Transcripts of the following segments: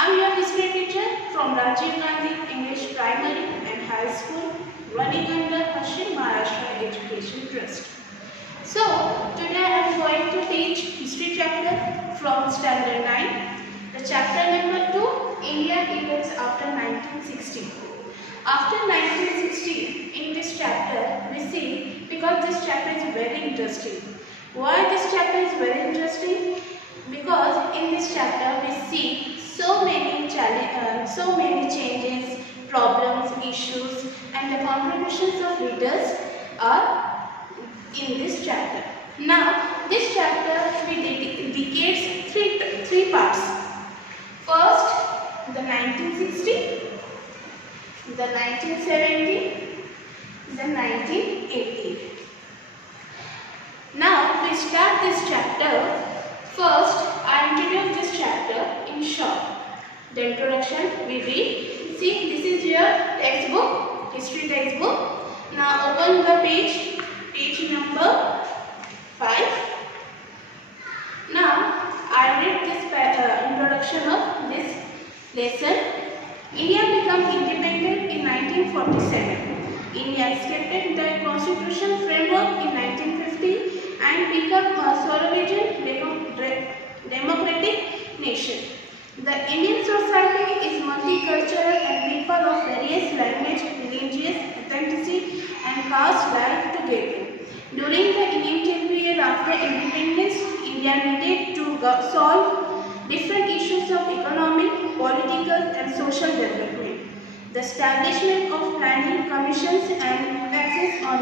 I'm your history teacher from Rajiv Gandhi English Primary and High School running under Paschim Maharashtra Education Trust. So, today I am going to teach history chapter from standard 9. The chapter number 2, Indian events after 1960. After 1960, in this chapter we see, because this chapter is very interesting. Why this chapter is very interesting? Because in this chapter we see so many changes, problems, issues, and the contributions of leaders are in this chapter. Now, this chapter we dedicates three parts. First, the 1960, the 1970, the 1980. Now, we start this chapter. First, I introduce this chapter in short. The introduction we read. See, this is your textbook, history textbook. Now, open the page number 5. Now, I read this introduction of this lesson. India became independent in 1947. India accepted the constitution framework in 1950 and became a sovereign democratic nation. The Indian society is multicultural and people of various language, religious, ethnicity and caste live together. During the initial period after independence, India needed to solve different issues of economic, political and social development. The establishment of planning commissions and emphasis on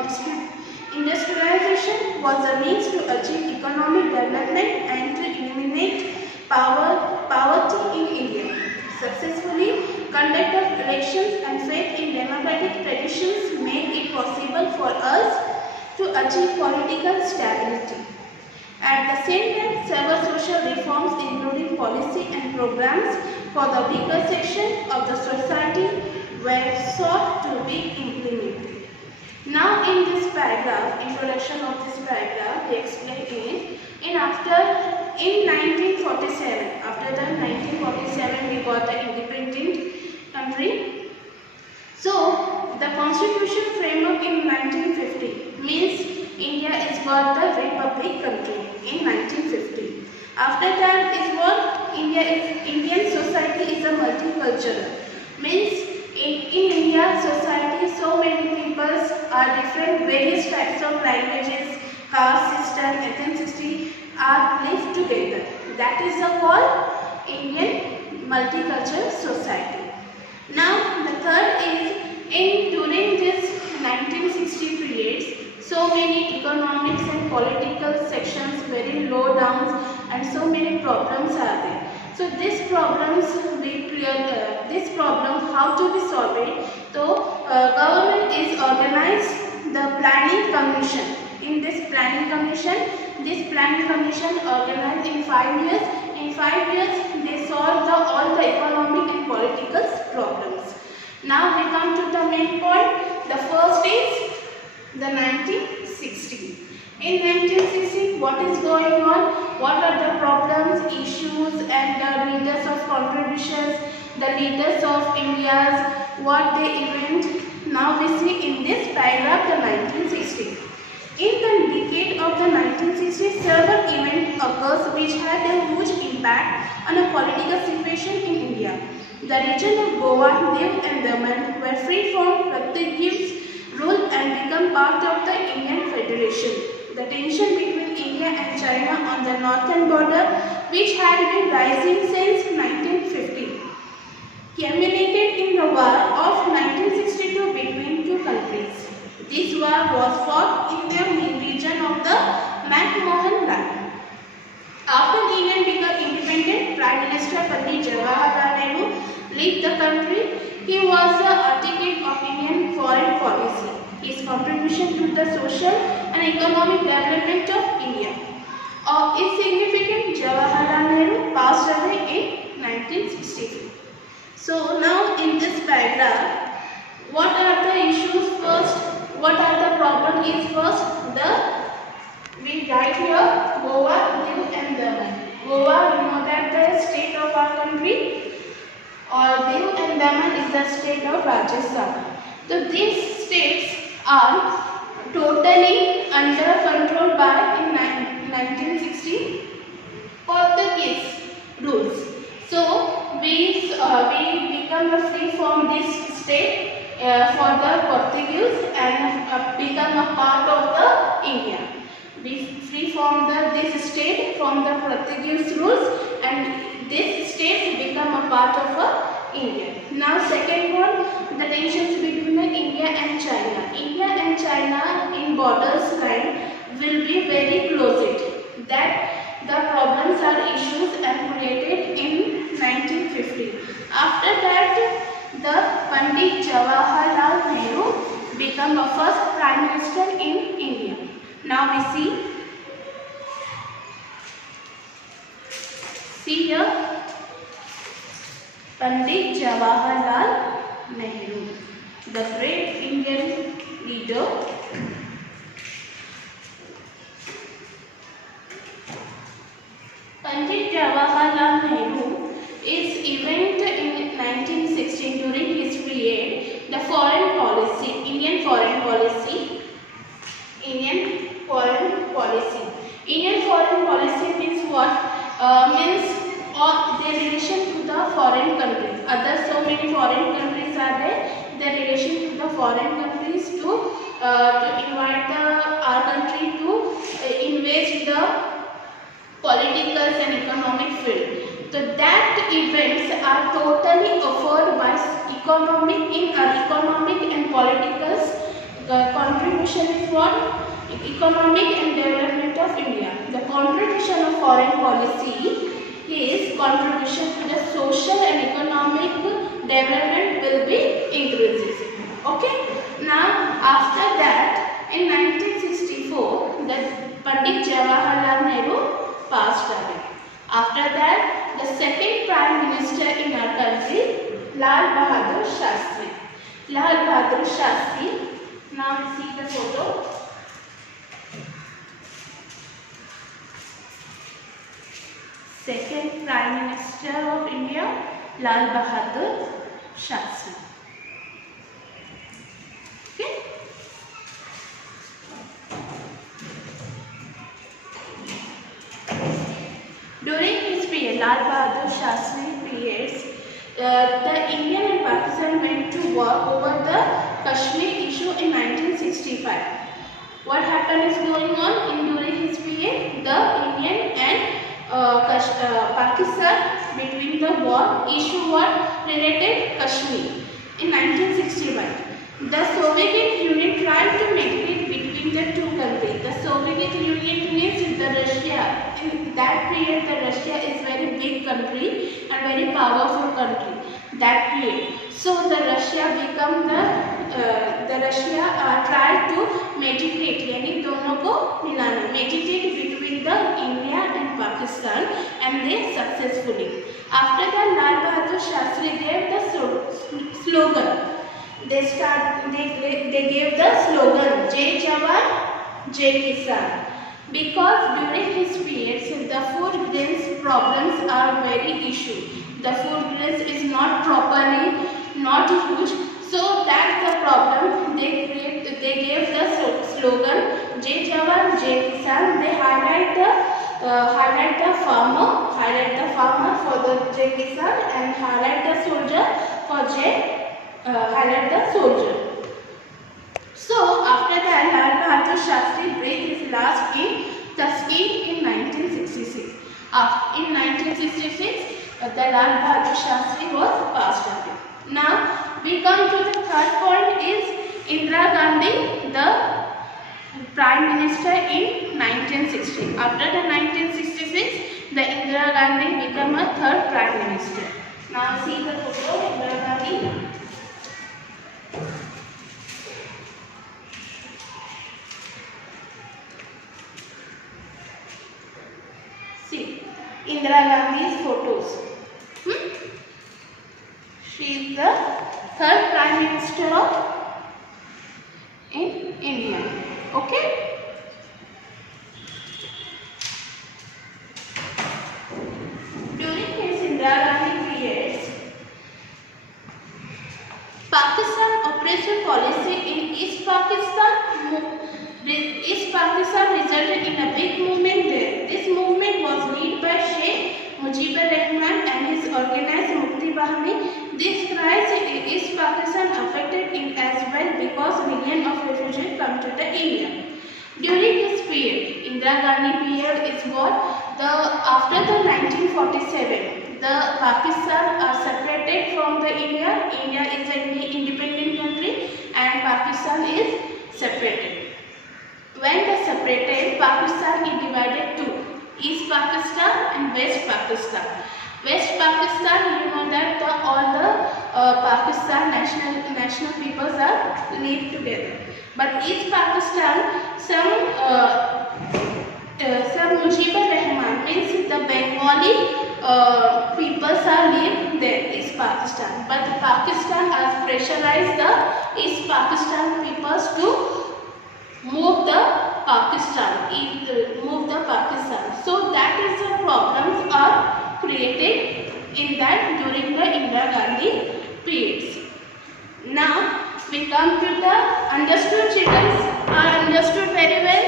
industrialization was a means to achieve economic development and to eliminate poverty in India. Successfully conduct of elections and faith in democratic traditions made it possible for us to achieve political stability. At the same time, several social reforms including policy and programs for the weaker section of the society were sought to be implemented. Now in this paragraph, introduction of this paragraph, they explain in 1947, after the 1947 we got the independent country. So the constitution framework in 1950 means India is got the republic country in 1950. After that is what Indian society is a multicultural. Means in India society so many peoples are different, various types of languages, caste system, ethnicity are lived together. That is called Indian multicultural society. Now the third is during this 1960 periods, so many economics and political sections very low down and so many problems are there. So these problems how to be solved? So government is organized the planning commission. In this planning commission organized in 5 years. In 5 years they solve all the economic and political problems. Now we come to the main point. The first is the 1960. In 1960, what is going on? What are the problems, issues and the leaders of contributions, the leaders of India's, what they event. Now we see in this paragraph the 1960. In the decade of the 1960s, several events occurs which had a huge impact on the political situation in India. The region of Goa, Diu and Daman were freed from Portuguese rule and become part of the Indian Federation. The tension between India and China on the northern border, which had been rising since 1950, culminated in the war of 1962 between two countries. This war was fought in the region of the McMahon Line. After India became independent, Prime Minister Pandit Jawaharlal Nehru led the country. He was the architect of Indian foreign policy. His contribution to the social and economic development of India is significant. Jawaharlal Nehru passed away in 1963. So now in this paragraph, what are the issues first? What are the problems is first? We write here Goa, Diu and Daman. Goa, we know that the state of our country. Andaman is the state of Rajasthan. So these states are totally under control by in 1960 Portuguese rules. So we become a free from this state for the Portuguese and become a part of the India. We free from this state from the Portuguese rules, and this state become a part of India. Now second one, the tensions between India and China. India and China in borders line will be very close. That the problems are issues and created in 1950. After that, the Pandit Jawaharlal Nehru became the first Prime Minister in India. Now we see here Pandit Jawaharlal Nehru, the great Indian leader. Pandit Jawaharlal Nehru is event in 1916 during his period. The foreign policy, Indian foreign policy means what? Means their relation to the foreign countries. Other so many foreign countries are there. Their relation to the foreign countries to invite our country to invest the political and economic field. So that events are totally offered by economic and political contribution is what? Economic and development of India. The contribution of foreign policy is contribution to the social and economic development will be increases. Okay. Now after that, in 1964, the Pandit Jawaharlal Nehru passed away. After that, the second Prime Minister in our country, Lal Bahadur Shastri. Lal Bahadur Shastri. Now we see the photo. Second Prime Minister of India, Lal Bahadur Shastri. Okay. During his period, Lal Bahadur Shastri periods, the India and Pakistan went to war over the Kashmir issue in 1965. What happened is going on during his period? The Indian and Pakistan between the war issue what related Kashmir in 1961. The Soviet Union tried to mediate between the two countries. The Soviet Union means the Russia. In that period, the Russia is very big country and very powerful country. That period, so the Russia become the Russia tried to mediate, यानी दोनों को मिलाना, mediate between the India and Pakistan, and they successfully. After that, Lal Bahadur Shastri gave the slogan. They gave the slogan Jai Jawan, Jai Kisan. Because during his period, the food grains problems are very issue. The food grains is not properly, not huge. So that's the problem. They gave the slogan Jai Jawan, Jai Kisan. They highlight the farmer for the Jai Kisan and highlight the soldier for highlight the soldier. So after that, Lal Bahadur Shastri breathed his last in Tuskegee in 1966. In 1966, the Lal Bahadur Shastri was passed away. Now we come to the third point is Indira Gandhi, the Prime Minister in 1960. After the 1966, the Indira Gandhi became a third Prime Minister. Now see the photo of Indira Gandhi. See Indira Gandhi's photos. She is the third Prime Minister of India. Okay. During his Indira Gandhi periods, This crisis in East Pakistan affected it as well because millions of refugees come to the India. During this period, Indira Gandhi period is what? After the 1947, the Pakistan are separated from the India. India is an independent country and Pakistan is separated. When they separated, Pakistan is divided to East Pakistan and West Pakistan. West Pakistan, you know that all the Pakistan national peoples are live together. But East Pakistan, some Mujibur Rahman means the Bengali peoples are live there, East Pakistan. But Pakistan has pressurized the East Pakistan peoples to move the Pakistan. So that is the problems are created in that during the Indira Gandhi periods. Now we come to the understood. Children are understood very well.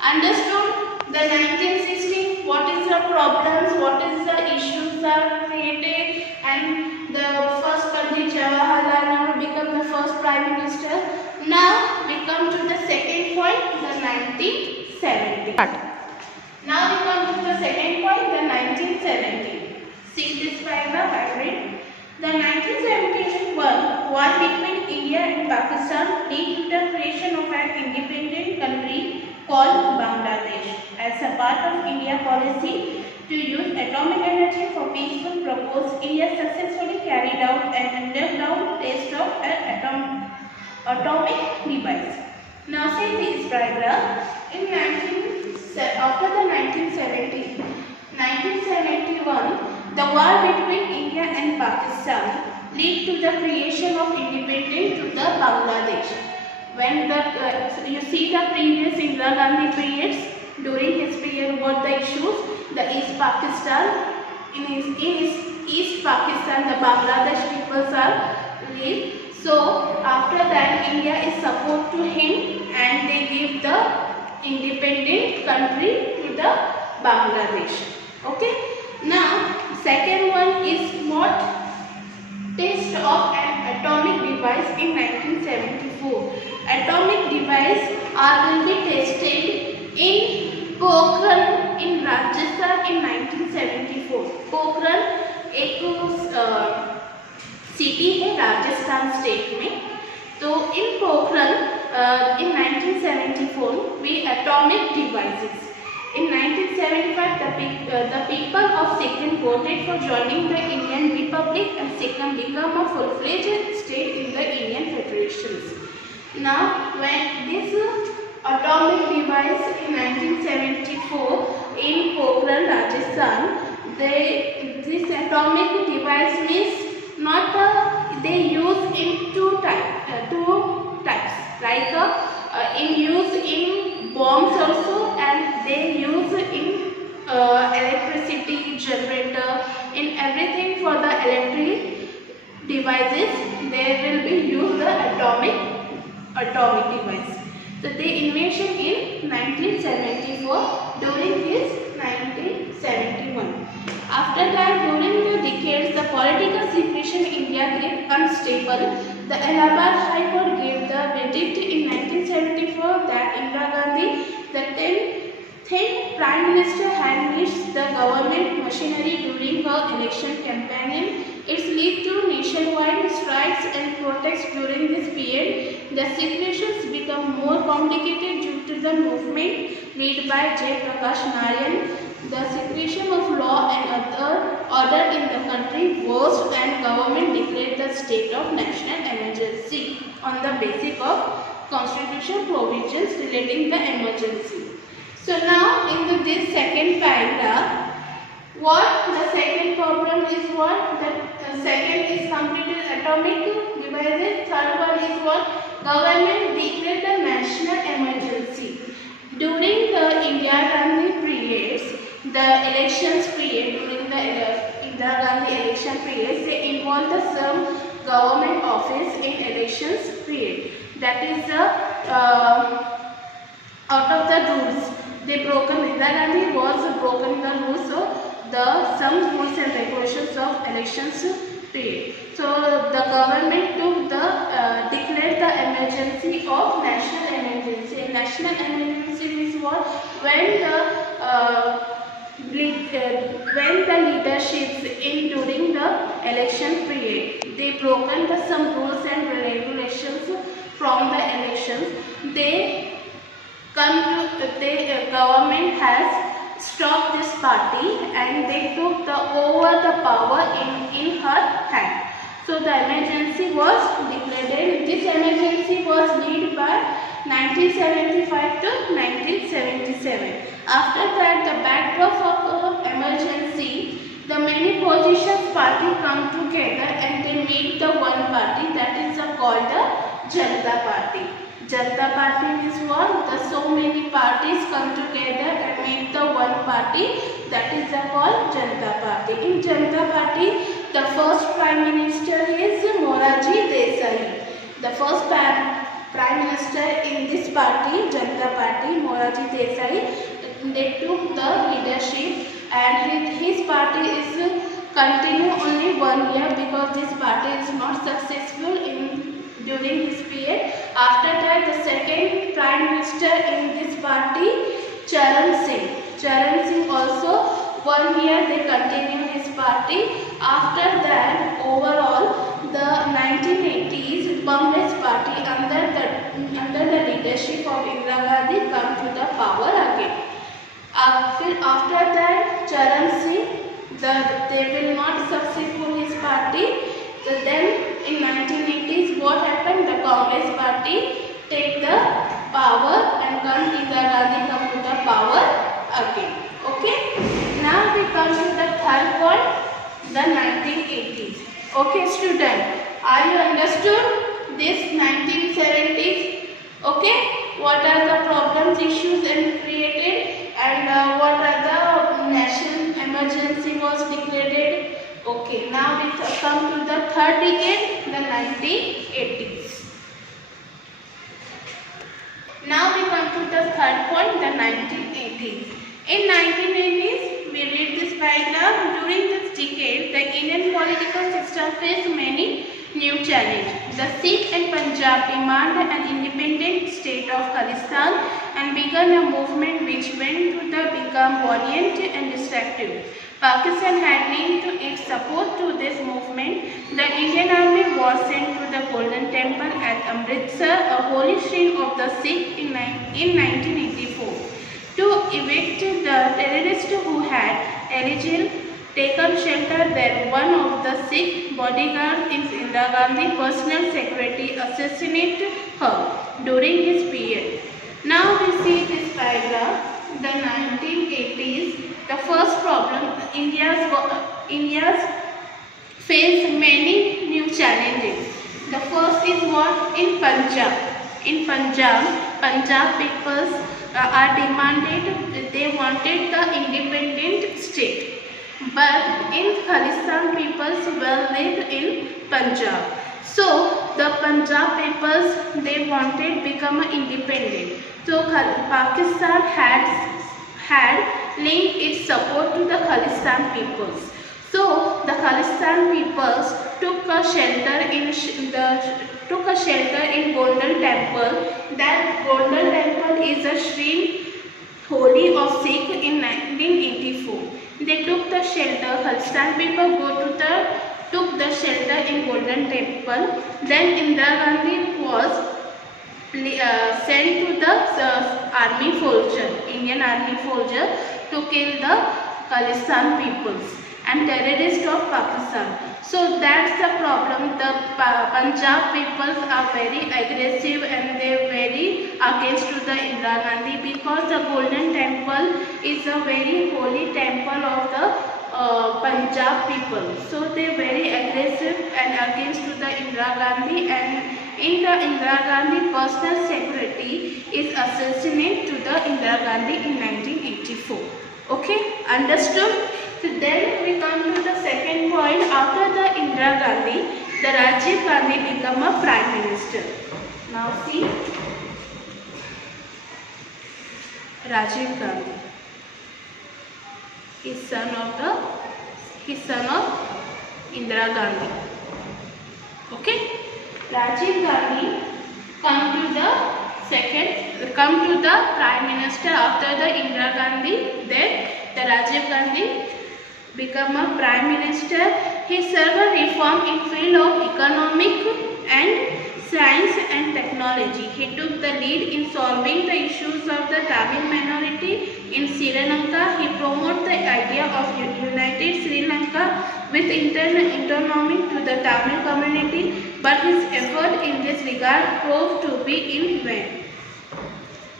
Understood the 1960. What is the problems? What is the issues are created? And the first Pandit Jawaharlal Nehru become the first Prime Minister. Now we come to the second point, the 1970. Now we come to the second point, the 1970. See this paragraph I read. The 1971 war between India and Pakistan led to the creation of an independent country called Bangladesh. As a part of India policy to use atomic energy for peaceful purpose, India successfully carried out an underground test of an atomic device. Now see this paragraph. After the 1971, the war between India and Pakistan led to the creation of independence to the Bangladesh. When you see the previous Indira Gandhi periods, during his period what the issues, the East Pakistan, in East Pakistan the Bangladesh peoples are live. So after that India is support to him and they give the independent country to the Bangladesh. Okay. Now second one is what? Test of an atomic device in 1974. Atomic device will be tested in Pokhran in Rajasthan in 1974. Pokhran एक city है Rajasthan state में. तो इन Pokhran in 1974 we atomic devices. In 1975 the people of Sikkim voted for joining the Indian Republic and Sikkim became a full-fledged state in the Indian Federations. Now when this atomic device in 1974 in Pokhran Rajasthan, this atomic device means not they use in two types, like in use in bombs also, and they use in electricity generator, in everything for the electric devices they will be use the atomic device. So they invention in 1974, during this 1971. After that, during the decades, the political situation in India became unstable. The Allahabad High Court gave the verdict in 1974 that Indira Gandhi, the then Prime Minister, had missed the government machinery during her election campaign. It led to nationwide strikes and protests during this period. The situations become more complicated due to the movement led by Jay Prakash Narayan. The situation of law and order in the country worsened and government declared the state of national emergency on the basis of constitutional provisions relating the emergency. So now in this second paragraph, what the second problem is what? The second is completed atomic devices. Third one is what? Government declared the national emergency. During the Indira Gandhi periods, the elections period, during the Indira Gandhi election periods, they involved some government office in elections period. That is the out of the rules. They broken, Indira Gandhi was broken the rules, so some rules and regulations of elections period. So the government took the declared the emergency of national emergency. And national emergency is what? When the leaderships in during the election period, they broken the some rules and regulations from the elections. They government has stopped this party and they took the over the power in her hand. So the emergency was declared. This emergency was led by 1975 to 1977. After that, the backdrop of emergency, the many positions party come together and they make the one party, that is called the Janata Party. Janata Party is what? The so many parties come together and make the one party, that is called Janata Party. In Janata Party, the first Prime Minister is Morarji Desai. The first Prime Minister in this party, Janata Party, Morarji Desai, they took the leadership and his party is continue only 1 year because this party is not successful during this period. After that, the second Prime Minister in this party, Charan Singh. Charan Singh also 1 year they continue his party. After that, overall, the 1980s Congress party under the leadership of Indira Gandhi come to the power again. After that, Charan Singh, they will not successful his party. So then in 1980s, what happened? The Congress party take the power and Indira Gandhi come to the power again. Okay. Now we come to the third point, the 1980s. Okay, student, are you understood this 1970s? Okay, what are the problems, issues and created, and what are the national emergency was declared? Okay, now we come to the third decade, the 1980s. Now we come to the third point, the 1980s. In 1980s, we read this paragraph. During this decade, the Indian political system faced many new challenges. The Sikh and Punjab demanded an independent state of Khalistan and began a movement which went to become violent and destructive. Pakistan had linked its support to this movement. The Indian Army was sent to the Golden Temple at Amritsar, a holy shrine of the Sikh, in 1984, to evict the terrorists who had allegedly taken shelter there. One of the Sikh bodyguards in Indira Gandhi's personal secretary assassinated her during this period. Now we see this paragraph. The 1980s, the first problem, India's faced many new challenges. The first is what? In Punjab. In Punjab peoples are demanded, they wanted the independent state. But in Khalistan peoples will live in Punjab. So the Punjab peoples, they wanted become independent. So Pakistan had linked its support to the Khalistan peoples. So the Khalistan peoples took a shelter in Golden Temple. That Golden Temple is a shrine holy of Sikh in 1984. They took the shelter. Khalistan people took the shelter in Golden Temple. Then Indira Gandhi was sent to the Indian army soldier to kill the Khalistan peoples and terrorists of Pakistan. So that's the problem. The Punjab peoples are very aggressive and they are very against to the Indira Gandhi because the Golden Temple is a very holy temple of the Punjab people. So they are very aggressive and against to the Indira Gandhi, and in the Indira Gandhi personal secretary is assassinated to the Indira Gandhi in 1984. Okay, understood? So then we come to the second point. After the Indira Gandhi, the Rajiv Gandhi become a prime minister. Now see, Rajiv Gandhi, his son of Indira Gandhi. Okay, Rajiv Gandhi come to the prime minister after the Indira Gandhi. Then the Rajiv Gandhi become a prime minister. He served a reform in field of economic and science and technology. He took the lead in solving the issues of the Tamil minority in Sri Lanka. He promoted the idea of united Sri Lanka with autonomy to the Tamil community, but his effort in this regard proved to be in vain.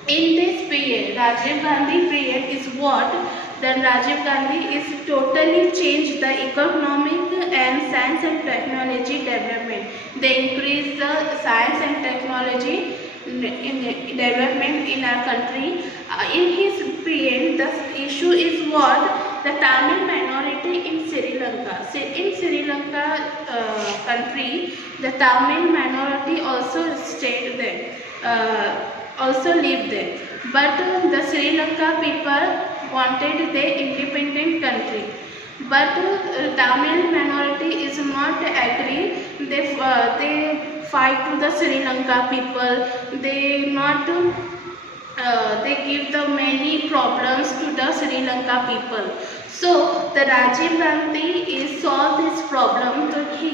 In this period, Rajiv Gandhi period is what then Rajiv Gandhi is totally changed the economic and science and technology development. They increased the science and technology in development in our country. In his period, the issue is what the Tamil minority in Sri Lanka. In Sri Lanka country, the Tamil minority also stayed there. Also lived there, but the Sri Lanka people wanted their independent country, but Tamil minority is not agree. They fight to the Sri Lanka people. They give the many problems to the Sri Lanka people. So the Rajiv Gandhi is solve this problem. So he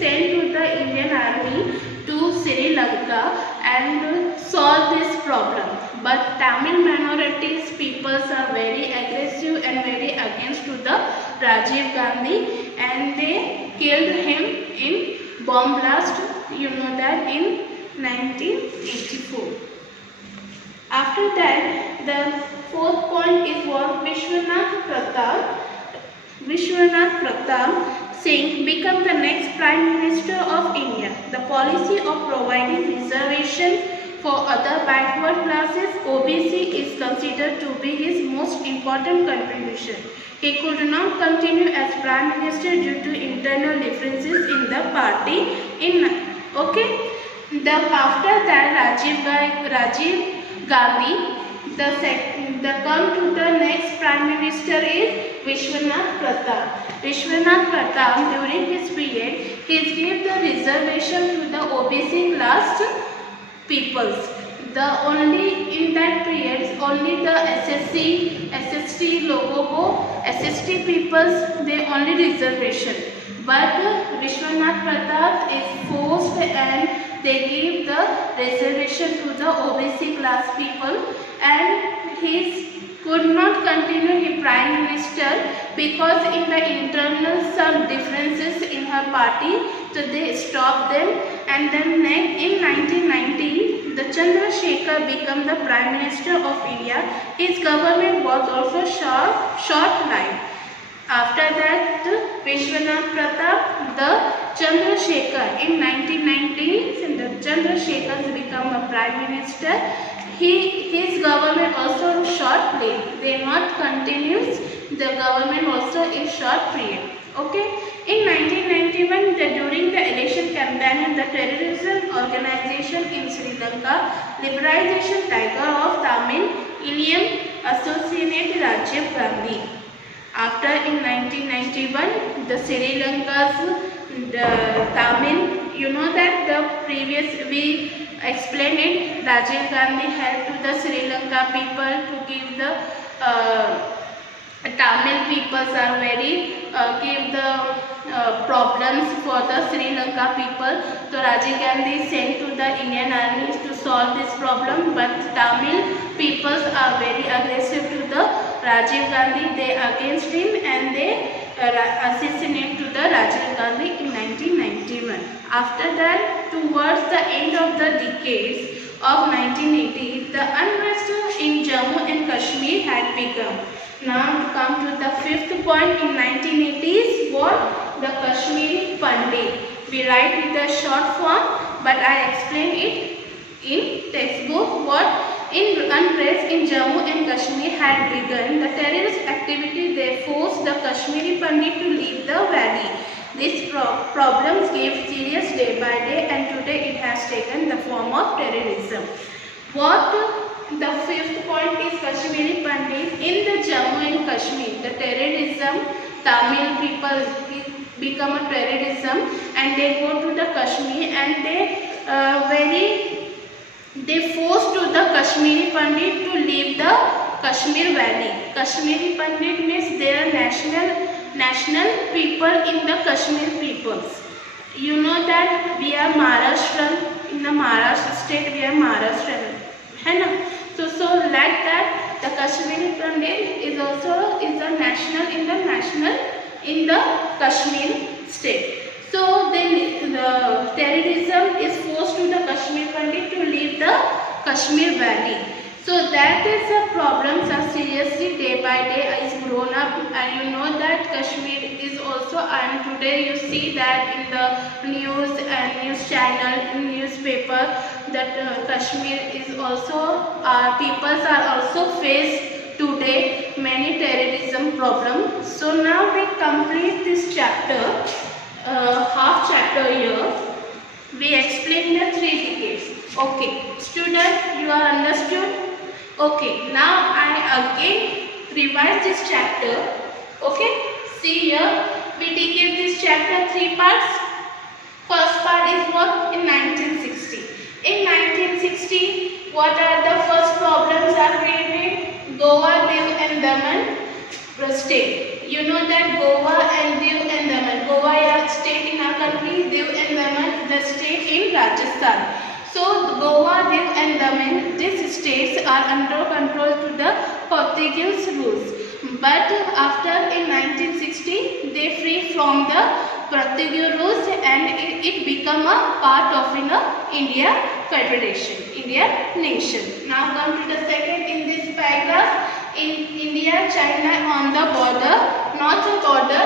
sent to the Indian army to Sri Lanka and solve this problem. But Tamil minorities peoples are very aggressive and very against to the Rajiv Gandhi, and they killed him in bomb blast. You know that in 1984. After that, the fourth point is what Vishwanath Pratap Singh became the next Prime Minister of India. The policy of providing reservation for other backward classes, OBC, is considered to be his most important contribution. He could not continue as Prime Minister due to internal differences in the party. After that, Rajiv Gandhi, the come to the next Prime Minister is Vishwanath Pratap. Vishwanath Pratap, during his period, he gave the reservation to the OBC class peoples. In that period, only the SST peoples, they only reservation. But Vishwanath Pratap is forced and they give the reservation to the OBC class people, and he could not continue his prime minister because in the internal some differences in her party, so they stopped them. And then in 1990, the Chandrasekhar became the Prime Minister of India. His government was also short-lived. After that, Vishwanath Pratap, the Chandrasekhar, in 1990, the Chandrasekhar became a Prime Minister. His government also short-lived. They not continues. The government also is short period. Okay. In 1991, during the election campaign, the terrorism organization in Sri Lanka, Liberalization Tiger of Tamil, Ilium, assassinated Rajiv Gandhi. After in 1991, the Sri Lanka's Tamil, you know that the previous we explained it, Rajiv Gandhi helped to the Sri Lanka people to give the Tamil peoples are very give the problems for the Sri Lanka people. So Rajiv Gandhi sent to the Indian armies to solve this problem, but Tamil peoples are very aggressive to the Rajiv Gandhi. They against him and they assassinate to the Rajiv Gandhi in 1991. After that, towards the end of the decades of 1980, the unrest in Jammu and Kashmir had begun. Now come to the fifth point. In 1980s, what? The Kashmiri Pandit. We write with the short form, but I explain it in textbook. What? In unrest in Jammu and Kashmir had begun. The terrorist activity they forced the Kashmiri Pandit to leave the valley. These problems gave serious day by day, and today it has taken the form of terrorism. What? The fifth point is Kashmiri Pandit. In the Jammu and Kashmir, the terrorism, Tamil people become a terrorism, and they go to the Kashmir, and they force to the Kashmiri Pandit to leave the Kashmir Valley. Kashmiri Pandit means they are national people in the Kashmir peoples. You know that we are Maharashtrian, in the Maharashtra state we are Maharashtrian, है ना? So like that, the Kashmiri Pandit is also a national in the Kashmir state. So then the terrorism is forced to the Kashmir Pandit to leave the Kashmir Valley. So that is the problems are seriously day by day is grown up, and you know that Kashmir is also, and today you see that in the news and news channel, in newspaper, that Kashmir is also, peoples are also face today many terrorism problems. So now we complete this chapter, half chapter here. We explain the 3 decades. Okay, student, you are understood? Okay, now I again revise this chapter. Okay, see here, we take this chapter 3 parts. First part is what? In 1960. In 1960, what are the first problems are created? Goa, Diu and Daman state. You know that Goa and Diu and Daman. Goa is a state in our country, Diu and Daman the state in Rajasthan. So Goa, Diu and Daman, these states are under control to the Portuguese rules. But after in 1960, they free from the Portuguese rules, and it become a part of India Federation, India nation. Now come to the second in this paragraph. In India, China on the border, not a border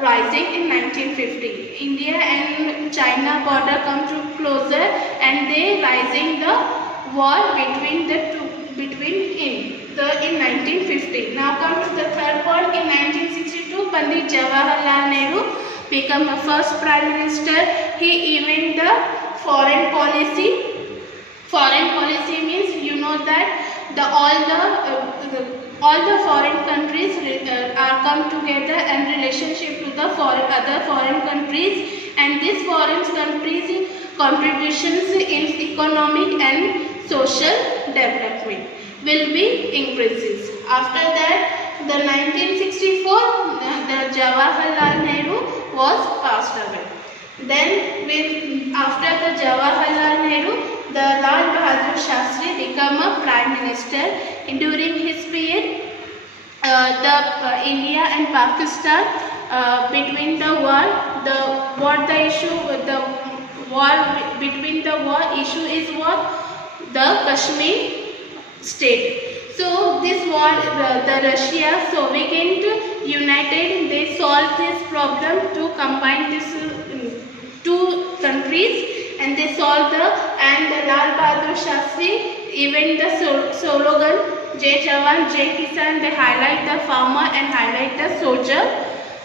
rising in 1950. India and China border come to closer, and they rising the war between the two, in 1950. Now come to the third point. In 1962, Pandit Jawaharlal Nehru become the first Prime Minister. He invented the foreign policy. Foreign policy means, you know that all the foreign countries are come together and relationship to the other foreign countries, and these foreign countries contributions in economic and social development will be increases. After that, the 1964, the Jawaharlal Nehru was passed away. Then after the Jawaharlal Nehru, the Lal Bahadur Shastri became a Prime Minister. During his period, India and Pakistan between the war, the issue is what? The Kashmir state. So this war, the Russia, Soviet united, they solved this problem to combine these two countries, and they solved and Lal Bahadur Shastri, even the slogan Jai Jawan, Jai Kisan, they highlight the farmer and highlight the soldier.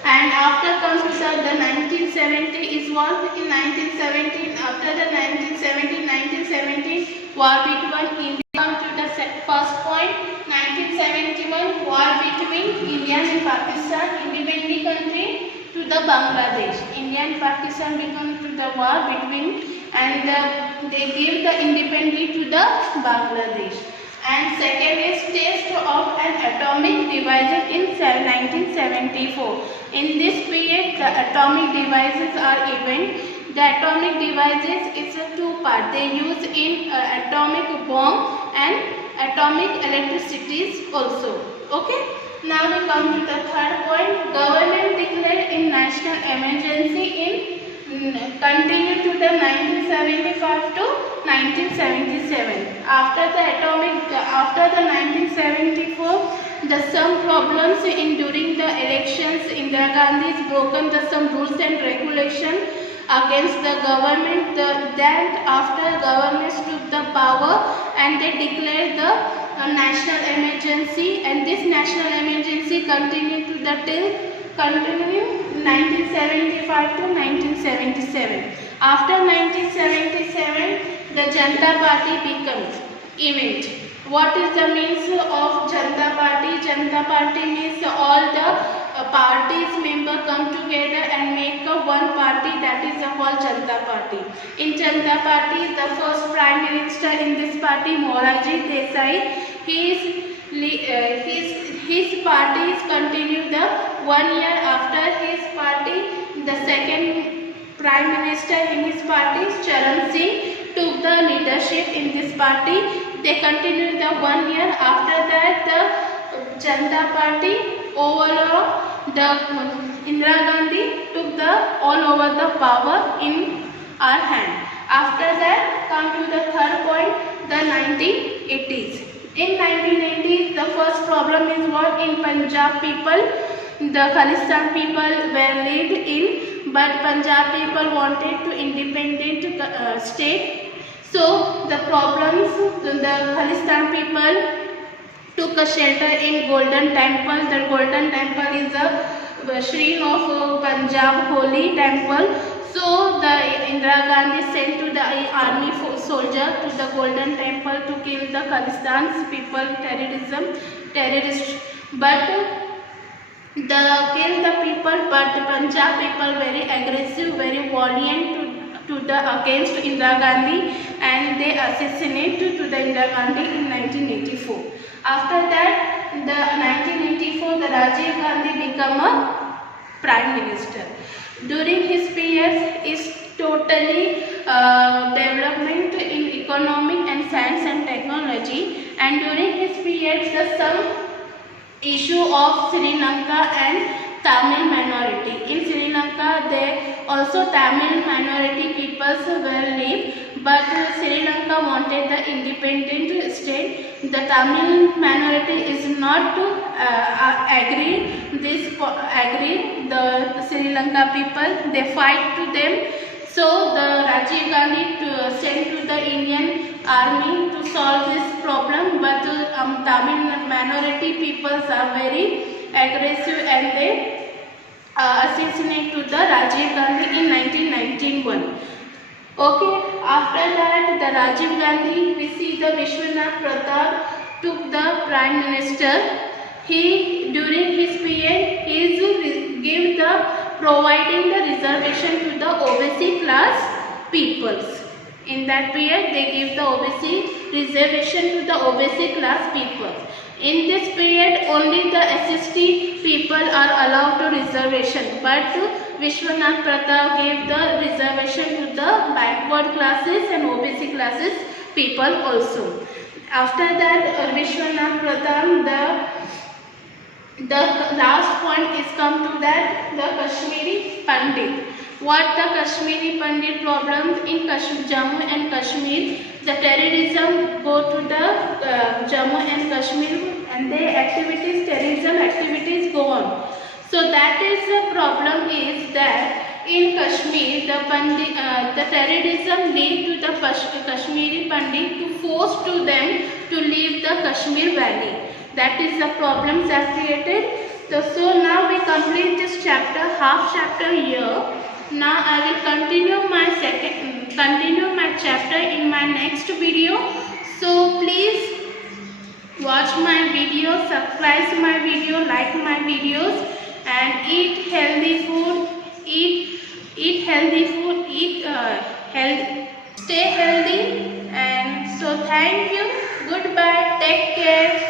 And after comes the 1970 is what? In 1917, after the 1917 war between India. Come to the first point. 1971 war between India and Pakistan, independent country, to the Bangladesh. India and Pakistan become to the war between, and they give the independence to the Bangladesh. And second is test of an atomic devices in 1974. In this period, the atomic devices are event. The atomic devices is a two-part. They use in atomic bomb and atomic electricity also. Okay. Now we come to the third point. Government declared in national emergency in continue to the 1975 to 1977. After the 1974, the some problems during the elections. Indira Gandhi has broken some rules and regulations against the government. Then after government took the power, and they declared the national emergency, and this national emergency continued to the continue 1975 to 1977. After 1977, the Janata Party becomes event. What is the means of Janata Party? Janata Party means all the parties member come together and make a that is called Janata Party. In Janata Party, the first Prime Minister in this party, Morarji Desai, his party is continued the 1 year after his party. The second Prime Minister in his party, Charan Singh, took the leadership in this party. They continued the 1 year. After that, the Janata Party overall, the Indira Gandhi took the all over the power in our hand. After that, come to the third point, the 1980s. In 1980s, the first problem is what in Punjab people, the Khalistan people were lived in, but Punjab people wanted to independent state. So the problems, the Khalistan people took a shelter in Golden Temple. The Golden Temple is a shrine of Punjab holy temple. So the Indira Gandhi sent to the army soldier to the Golden Temple to kill the Khalistan people, terrorists. But the kill the people, but the Punjab people very aggressive, very valiant to the against Indira Gandhi, and they assassinated to the Indira Gandhi in 1984. After that, the 1984, the Rajiv Gandhi become a Prime Minister. During his period, is totally development in economic and science and technology, and during his period, the some issue of Sri Lanka and Tamil minority. In Sri Lanka, they also Tamil minority peoples were live, but Sri Lanka wanted the independent state. The Tamil minority is not to agree the Sri Lanka people, they fight to them. So the Rajiv Gandhi sent to the Indian army to solve this problem, but Tamil minority peoples are very aggressive and they assassinate to the Rajiv Gandhi in 1991. Okay, after that the Rajiv Gandhi, we see the Vishwanath Pratap took the Prime Minister. He during his period give the providing the reservation to the OBC class peoples. In that period, they give the OBC reservation to the OBC class people. In this period, only the SST people are allowed to reservation, but Vishwanath Pratap gave the reservation to the backward classes and OBC classes people also. After that, Vishwanath Pratap, the last point is come to that, the Kashmiri Pandit. What the Kashmiri Pandit problems in Jammu and Kashmir, the terrorism go to the Jammu and Kashmir, and their terrorism activities go on. So that is the problem is that in Kashmir, the terrorism lead to the Kashmiri Pandit to force to them to leave the Kashmir Valley. That is the problems that created. So now we complete this chapter, half chapter here. Now I will continue my chapter in my next video. So please watch my video, subscribe my video, like my videos, and eat healthy food. Stay healthy. And so thank you. Goodbye. Take care.